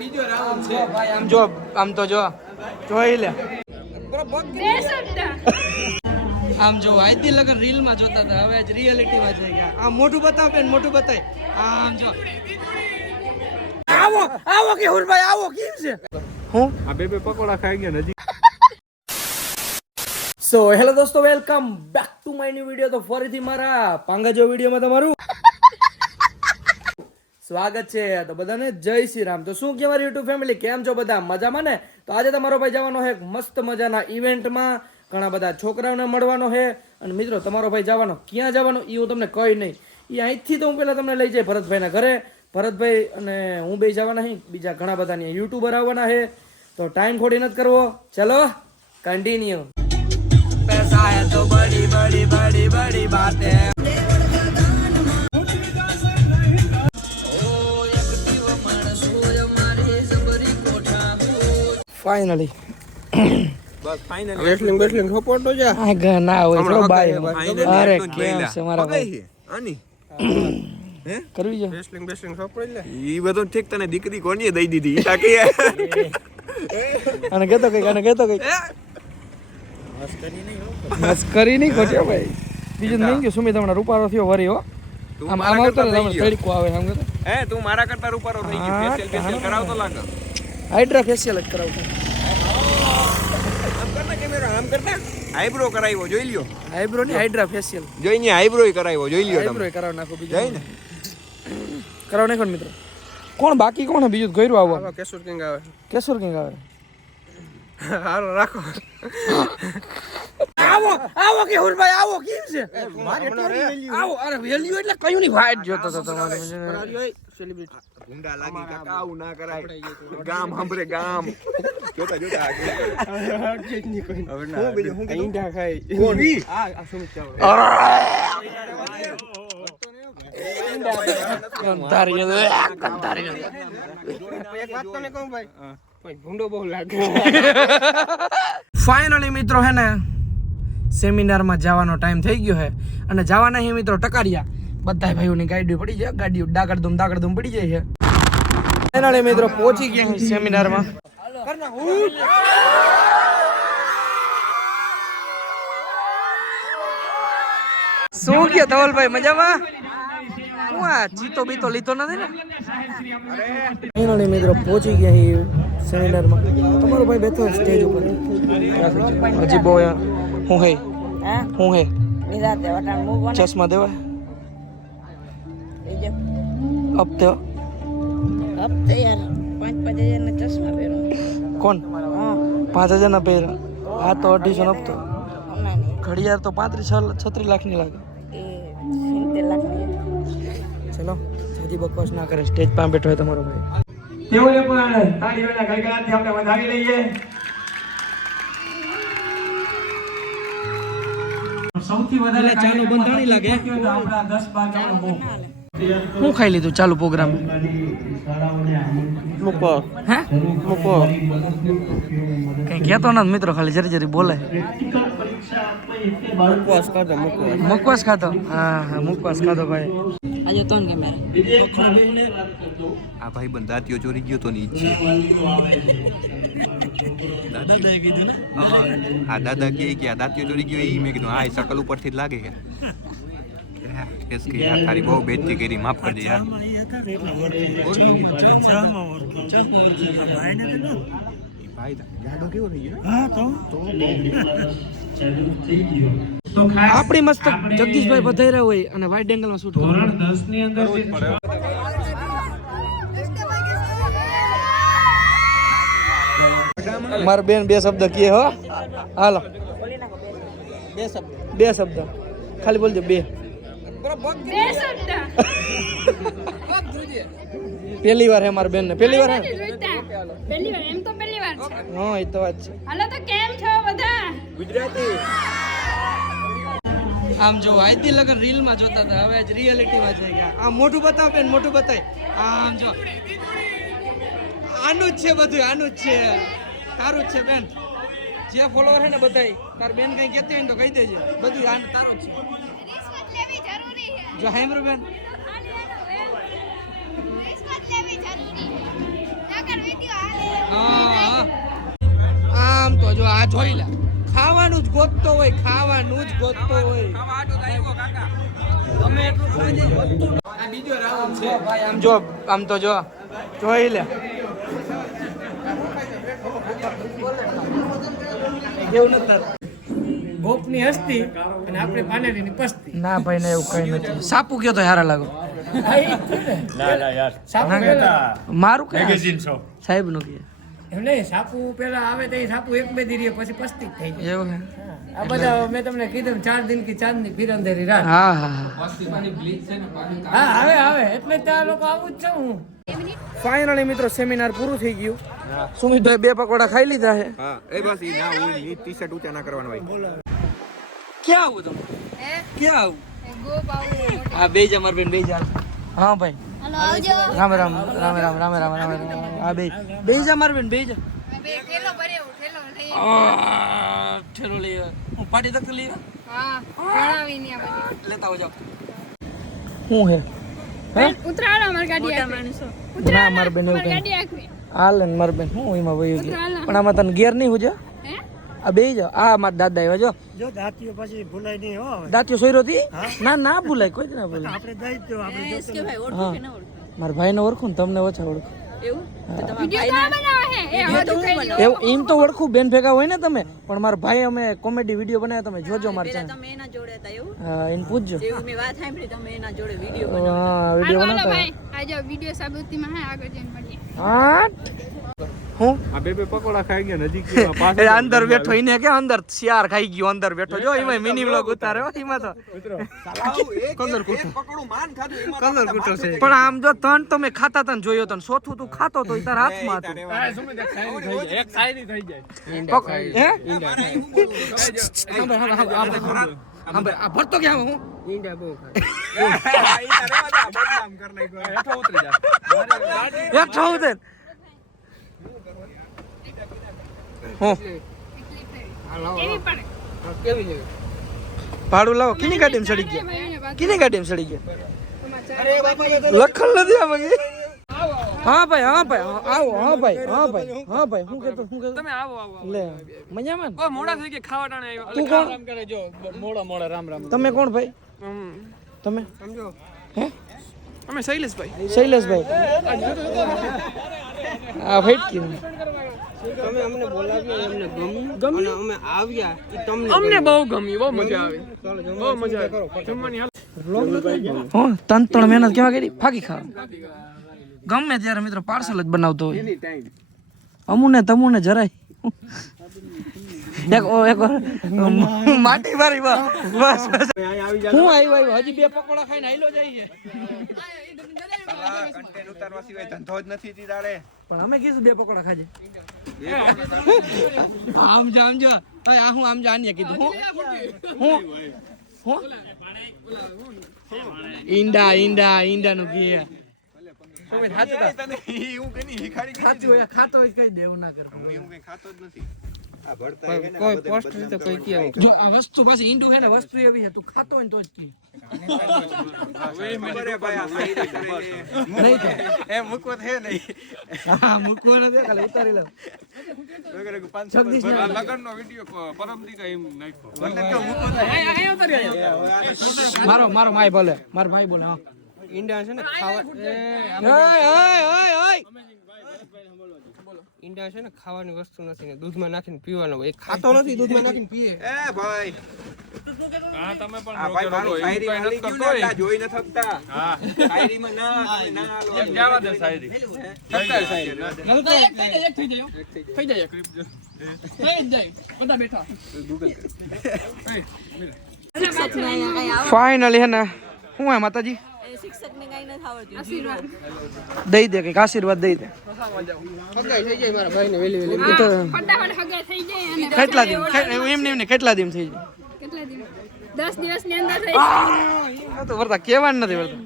બીજો રાઉન્ડ છે ભાઈ. આમ જો, આમ તો જો જોઈ લે. આમ જો આઈતી લગન રીલ માં જોતા હતા, હવે જ રિયાલિટી માં જઈ ગયા. આમ મોઢું બતાવ બેન, મોઢું બતાય. આમ જો આવો આવો કે હુરભાઈ આવો. કેમ છે હું આ બે પકોડા ખાઈ ગયા નજી. સો હેલો દોસ્તો, welcome back to my new video. તો ફરીથી મારા પાંગજો વિડીયોમાં તમારું સ્વાગત છે. તો બધાને જય શ્રી રામ. તો શું કહેવાય યુટ્યુબ ફેમિલી, કેમ છો બધા? મજામાં ને? તો આજે તમારો ભાઈ જવાનો છે મસ્ત મજાના ઇવેન્ટમાં. ઘણા બધા છોકરાઓને મળવાનો છે. અને મિત્રો તમારો ભાઈ જવાનો ક્યાં જવાનો એ હું તમને કહી નહીં. એ અહીંથી તો હું પહેલાં તમને લઈ જાય ભરતભાઈના ઘરે. ભરતભાઈ અને હું બે જવાના છીએ. બીજા ઘણા બધાની યુટ્યુબર આવવાના છે. તો ટાઈમ ખોટી નથી કરવો. ચલો કન્ટિન્યુ. पैसा है तो बड़ी बड़ी बड़ी बड़ी बातें. फाइनली બસ ફાઇનલ રેસલિંગ સપોર્ટ જા. આ ઘર ના હોય તો બાય. અરે કેમ છે મારા ભાઈ? આની હે કરવી જો રેસલિંગ સપોર્ટ લે. ઈ બધું ઠીક, તને દીકરી કોની દઈ દીધી ઈ તાકી. અને કેતો કઈ મસ્કરી નહીં ખોટ્યો ભાઈ. બીજું નહીં કે સુમિત હમણાં રૂપારો થયો વરી હો. આમ આમ આવતો ને તડકો આવે આમ કેતો. હે તું મારા કરતા રૂપારો થઈ ગયો. ફેશિયલ કરાવતો લાગે. હાઇડ્રા ફેશિયલ જ કરાવતો. આમ કરના કેમેરા આમ કરતા. આઈબ્રો કરાવ્યો જોઈ લ્યો. આઈબ્રો ની હાઇડ્રા ફેશિયલ જોઈને આઈબ્રો કરાવ્યો જોઈ લ્યો. આઈબ્રો કરાવ નાખો બીજું જઈ ને કરાવ નાખો ને મિત્રો. કોણ બાકી કોણ હે બીજું ગયરું આવો? કેશોર કિંગ આવે. કેશોર કિંગ આવે. હારો રાખો. આવો આવો કે હુરભાઈ આવો. કેમ છે આવો? અરે વેલ્યુ એટલે કયું ની વાઈટ જોતો તો તમારે સેલિબ્રિટી ગુંડા લાગી કાકા આવું ના કરાય. ગામ હંભરે ગામ જોતા જોતા હવે ના હું ઈંડા ખાઈ કોણ આ સુમિત ચાવડા. એક વાત તને કહું ભાઈ, ભૂંડો બહુ લાગે. ફાઇનલી મિત્રો હે ને સેમિનારમાં જવાનો ટાઈમ થઈ ગયો છે. અને જવાના હે મિત્રો ટકારિયા. બધા ભાઈઓની ગાડીઓ પડી જાય, ગાડીઓ દાગડધૂમ પડી જાય છે. ફાઇનલી મિત્રો પહોંચી ગયા છે સેમિનારમાં. શું કે ધવલભાઈ મજામાં? હું આ ચીતો બીતો લીધો નથી ને? ફાઇનલી મિત્રો પહોંચી ગયા છે સેમિનારમાં. તમારો ભાઈ બેઠો સ્ટેજ ઉપર. હજી બહુ હું હે ચશ્મા દેવા હપ્તે યાર 5,000 ના ચશ્મા પહેરો. કોણ 5,000 ના પહેરો? આ તો 250 હપ્તો. ઘડિયાળ તો 35-36 લાખ ની લાગે. ચલો જલ્દી બકવાસ ના કરે. સ્ટેજ પર બેઠો હોય તમારો ભાઈ. તેઓને પણ તાળીઓના ગળગળાટથી આપણે વધાવી લઈએ. સૌથી વધારે ચાલુ બંધાણી લાગે. આપણા 10-12 બહુ. હું ખાઈ લીધું ચાલુ પ્રોગ્રામ. મૂકો કઈ કહેતો નથી મિત્રો, ખાલી જરી બોલે. મુકવાસ ખાતો. હા મુકવાસ ખાતો ભાઈ. આજે તો ને આ ભાઈ બંધાતીઓ ચોરી ગયો તો ની ઈચ્છે. દાદા કીધું ને. આ દાદા કે આ દાંતીઓ ચોરી ગયો ઈ મેં કીધું. હા એ શકલ ઉપરથી જ લાગે કે કેસ કે યાર તારી બહુ બેઇજ્જતી કરી, માફ કરજે યાર. આપણી મસ્ત જગદીશભાઈ પધાર્યા હોય અને વાઇડ એંગલમાં શૂટ કરો. મારા બેન 2 શબ્દ કહે હો. હાલો 2 શબ્દ ખાલી બોલજો. 2 શબ્દ. પહેલી વાર હે મારા બેન ને. પહેલી વાર હે. પહેલી વાર એમ તો પહેલી વાર છે. હા એ તો વાત છે. હાલો તો કેમ છો બધા? ગુજરાતી. આમ જો આઈતી લગન રીલ માં જોતા હતા, હવે જ રિયાલિટી માં જઈ ગયા. આમ મોઢું બતાવ બેન, મોઢું બતાય. આમ જો આનું જ છે બધું, આનું જ છે. તારું જ છે બેન. જે ફોલોવર છે ને બધાય તાર બેન કઈ કહેતી હોય ને તો કહી દેજે. બધું તારું જ છે. જો હેમરો બેન આ જોઈ લે ખાવાનું જ ગોતતો હોય ખાવાનું જ ગોતતો હોય તમે એટલું ખાઈ જાય આ બીજો રાઉન્ડ છે ભાઈ આમ જો આમ તો જો જોઈ લે એવું નથી ગોપની હસ્તી અને આપણે પાનેરીની પસ્તી. ના ભાઈ ને એવું કઈ નથી સાપુ કયો તો હારા લાગો સાપુ પેલા મારું કઈ સાહેબ નું કે એમ નહીં, સાપુ પેલા આવે તો એ સાપુ એક બે દી રહે પછી પસ્તી જ થઈ જાય. એવું હે આ બધા મેં તમને કીધું 4 દિન કી ચાંદની ફિર અંધેરી રાત. હા હા હા આવે એટલે જ આ લોકો આવું જ છે. હું ફાઇનલી મિત્રો સેમિનાર પૂરું થઈ ગયું સુમિતભાઈ 2 પકોડા ખાઈ લીધા છે હા એ બસ ઈ ના હોય ઈ ટી-શર્ટ ઊંચા ના કરવાનું હોય ક્યાં આવું તમે ક્યાં આવું હા બે જા માર બેન બે જા હા ભાઈ હાલો આવજો. રામ રામ રામ રામ રામ રામ રામ હા બે જા માર બેન બે જા બે ઠેલો ભર્યો, ઠેલો લઈ. ઠેલો લઈ હું પાટી તક લઈ હા, ભણાવીને આ બધી. લેતા આવજો હું હે ઉતરાળો અમારી ગાડી આખી. ના માર બેન એવું કઈ ગાડી આખી. હાલે ને માર બેન હું એમાં વયું ગયું ઉતરાળો. પણ આમાં તને ગેર નહીં હોજો હે? આ બે જાઓ આ માર દાદા આવ્યા જો જો દાંતીઓ પછી ભૂલાય નહીં હો. હવે દાંતિયો સોયરો થી ના ભૂલાય કોઈ ના ભૂલાય આપણે દઈ દો, આપણે જોતું નથી. હા મારા ભાઈને ઓળખું ને તમને ઓછા ઓળખું વિડિયો તો બનાવે હે. એ હવે તું કરી લો. એવું એમ તો ઓળખું બેન ભેગા હોય ને તમે પણ મારા ભાઈ અમે કોમેડી વિડીયો બનાવ્યા તમે જોજો મારા ચેનલ તમે એના જોડે હતા એવું હા એને પૂછજો એવું મેં વાત સાંભળી તમે એના જોડે વિડીયો હા વિડીયો હાલો બનાવતા ભાઈ, આ જો વિડિયો સાબુતીમાં હે, આગળ જઈને મળીએ. હા હું આ બે પકોડા ખાઈ ગયા નજીક જેવા એ પાછળ અંદર બેઠો એને કે અંદર શિયાર ખાઈ ગયો અંદર બેઠો જો એમાં મિની વ્લોગ ઉતાર્યો એમાં તો કલર પકોડું માન ખાધું એમાં કલર કૂટો છે પણ આમ જો ત્રણ તમે ખાતા તને જોયો તને ચોથું તું ખાતો તો તારા હાથમાં હતું એક સાઈડ થઈ જાય હે આ ભરતો ક્યાં હું બદનામ કર નાખ્યો હેઠો ઉતરી જા હેઠો ઉતર હું કેવી પડે? ભાડું લાવો કિની ગાડીમાં ચડી ગયા ભાઈને વાત. કિની ગાડીમાં ચડી ગયા લખણ નથી આ બગી હા ભાઈ આવો હા ભાઈ હું કહેતો તમે આવો લે મજામાં ને? મોડા થઈ ગયા ખાવા ટાણે આવ્યા તું કોણ આરામ કરે જો મોડા રામ રામ તમે કોણ ભાઈ તમે હે અમે શૈલેષભાઈ શૈલેષભાઈ આ ફેટકી તમે અમને બોલાવ્યા અમને ગમ્યું અને અમે આવ્યા ઈ તમને અમને બહુ ગમ્યું બહુ મજા આવી બહુ મજા આવી જમવાની હાલ હું ત્રણ મહેનત કેવા કરી ફાકી ખાવા ગમે ત્યારે મિત્રો પાર્સલ જ બનાવતો હોય અમુને તમુને જરાય એક માટી મારી બસ હું આવ્યો હજી 2 પકોડા ખાઈને આઈલો જાય છે કન્ટેન્ટ ઉતારવા સિવાય ધંધો જ નથી તી તારે પણ અમે કીધું 2 પકોડા ખાજે આમ જો આ હું આમ આને કીધું હું ઈંડા નું કે તને હું કઈ નહીં શીખાડી ખાતું હોય ખાતો હોય કઈ દેવું ના કર હું એવું કઈ ખાતો જ નથી આ ભરતા હે ને કોઈ પોસ્ટ રીતે કોઈ કે જો આ વસ્તુ પાછી ઈંડું હે ને વસ્તુ એવી છે તું ખાતો હોય ને તો જ કી અરે ભાઈ આ સાઈડ નહીં તો એ મૂકો છે નહીં હા મૂકવો નથી ખાલી ઉતારી લઉં જગદીશ ને લગનનો વિડિયો પરમદી કા એમ નાખ્યો મારો ભાઈ બોલે મારો ભાઈ બોલે હા ઈંડા છે ને ખાવા ઓય ઈંડા છે ને ખાવાની વસ્તુ નથી ને દૂધમાં નાખીને પીવાનો હોય. એ ખાતો નથી દૂધમાં નાખીને પીએ. એ ભાઈ હા તમે પણ આ ભાઈ મારું શાયરી હાલી ગયું ને આ જોઈ ન થકતા હા શાયરીમાં ના હાલો જવા દે શાયરી થકતા શાયરી એક થઈ જાય બધા બેઠા ફાઇનલી હે ને હું હે માતાજી શિક્ષક ને કઈ નથી આવડતું દઈ દે કઈક આશીર્વાદ દઈ દે ફગાઈ થઈ જાય મારા ભાઈને વેલી વેલી. ફટાફટ હગે થઈ જાય અને કેટલા દિન એમને કેટલા દિન થઈ જાય કેટલા દિવસ? 10 દિવસની અંદર થઈ જાય. તો વર્તા કેવાનું નથી વર્તા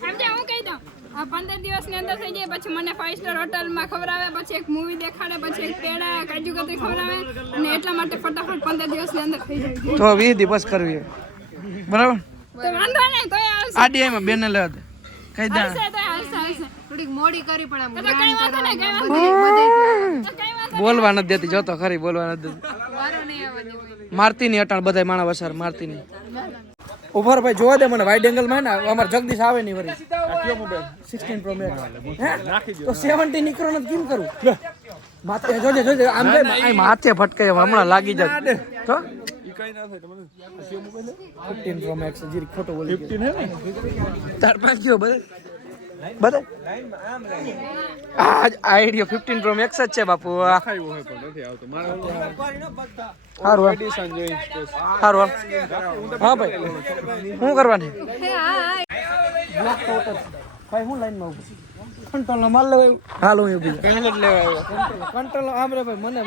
સમજ્યા? હું કહી દઉં, આ 15 દિવસની અંદર થઈ જાય. પછી મને 5 સ્ટાર હોટલમાં ખવડાવે, પછી એક મૂવી દેખાડે, પછી એક પેડા કાજુ કતરી ખવડાવે, અને એટલા માટે ફટાફટ 15 દિવસની અંદર થઈ જાય. તો 20 દિવસ કરવી બરાબર તો વાંધો નહીં, તોય આવશે. આડી એમાં બેને લેવા દે કઈ દે આવશે, તોય આવશે. થોડીક મોડી કરી પણ આમ તો કઈ વાંધો નહીં, કઈ વાંધો નહીં. તો કઈ વાંધો બોલવા નથી દેતી, જોતો ખરી બોલવા નથી દેતી. વારો નહીં આવવા દેવો. મારતી નહીં અટાણ બધાય માણા વસાર મારતી નહીં. ઉભર ભાઈ જોવા દે મને વાઇડ એંગલ માં ને અમાર જગદીશ આવે નહીં વરી. 16 Pro Max તો 70 નીકળો ને કેમ કરું માથે જોજે જોજે આમ જાય માથે ફટકે હમણાં લાગી જાય તો ઈ કઈ ના થાય તમને 15 Pro Max જીરી ખોટો બોલી 15 હે તાર પાસે કયો બધે આઈડિયો 15 Pro Max જ છે બાપુ. ખાયો હોય પણ નથી આવતો મારે સારું એડિશન જોઈ સારું હા ભાઈ શું કરવાની બ્લોક તો ઉતર ભાઈ હું લાઈન માં ઉભી કંટ્રોલ માર લેવાય હાલ હું ઉભી પહેલે જ લેવા આવ્યો કંટ્રોલ આમ રે ભાઈ મને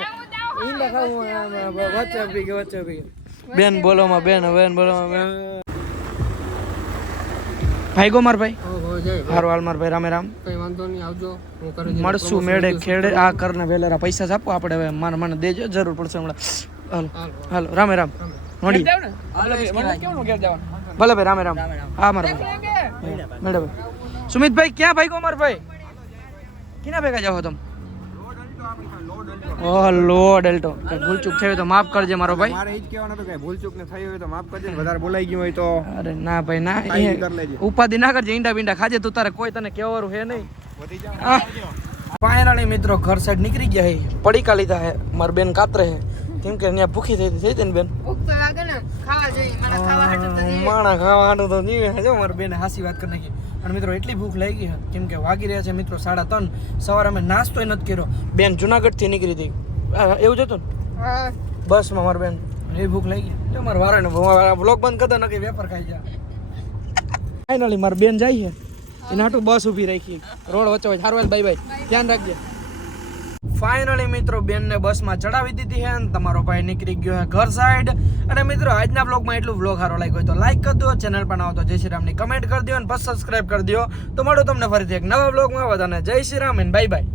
ઈંડા ખાવું વચ્ચે ઉભી ગઈ બેન બોલો માં બેન બોલો માં બેન ભાઈ ગો માર ભાઈ હારું હાલ માર ભાઈ રામે રામ કઈ વાંધો નહીં આવજો હું કરી મળશું મેળે ખેડે આ કરને વેલેરા પૈસા જ આપો આપણે હવે મને દેજો જરૂર પડશે હમણાં હાલો હાલો રામે રામ નોડી ભલે ભાઈ રામે રામ હા મારા ભાઈ મેડમ સુમિતભાઈ ક્યાં ભાઈ ગો માર ભાઈ કિના ભેગા જાવ તમે ઓહ લો ડેલ્ટો ભૂલ ચૂક થઈ હોય તો માફ કરજે મારો ભાઈ. મારે ઈ જ કહેવાનું હતું કે ભૂલ ચૂક ને થઈ હોય તો માફ કરજે ને વધારે બોલાઈ ગયું હોય તો અરે ના ભાઈ ના ટાઈમ કરી લેજે. ઉપાધિ ના કરજે ઈંડા બીંડા ખાજે તું તારે કોઈ તને કેવાનું હે નહીં. ફાઇનલી મિત્રો ઘર સાઈડ નીકળી ગયા હે પડીકા લીધા હે મારી બેન કાતરે હે કેમ કે ત્યાં ભૂખી થઈ હતી ને બેન ભૂખ તો લાગે ને ખાવા જોઈએ મને ખાવા હાટું તો જોઈએ. માણા ખાવા હાટું તો નહીં જો મારી બેન હાસી વાત કરી નાખી. અને મિત્રો એટલી ભૂખ લાગી ગઈ કેમ કે વાગી રહ્યા છે મિત્રો 3:30 સવારે અમે નાસ્તોય નથી કર્યો. બેન જુનાગઢ થી નીકળી હતી એવું જ હતું ને હા બસમાં મારી બેન એવી ભૂખ લાગી જો મારે વારાને બ્લોગ બંધ કરતા નક્કી વેપાર ખાઈ જાય. ફાઇનલી મારી બેન જાય છે એના હાટું બસ ઊભી રાખી રોડ વચ્ચે વચ્ચે હારવાલ બાય બાય ધ્યાન રાખજે. ફાઇનલી મિત્રો બેનને બસમાં ચડાવી દીધી છે અને તમારો ભાઈ નીકળી ગયો છે ઘર સાઈડ. અને મિત્રો આજના બ્લોગમાં એટલું બ્લોગ સારો લાગ્યો હોય તો લાઈક કરી દો, ચેનલ પર આવો તો જય શ્રી રામની કમેન્ટ કરી દો અને પછી સબસ્ક્રાઇબ કરી દો. તો મળો તમને ફરીથી એક નવા બ્લોગમાં. બધાને જય શ્રી રામ અને બાય બાય.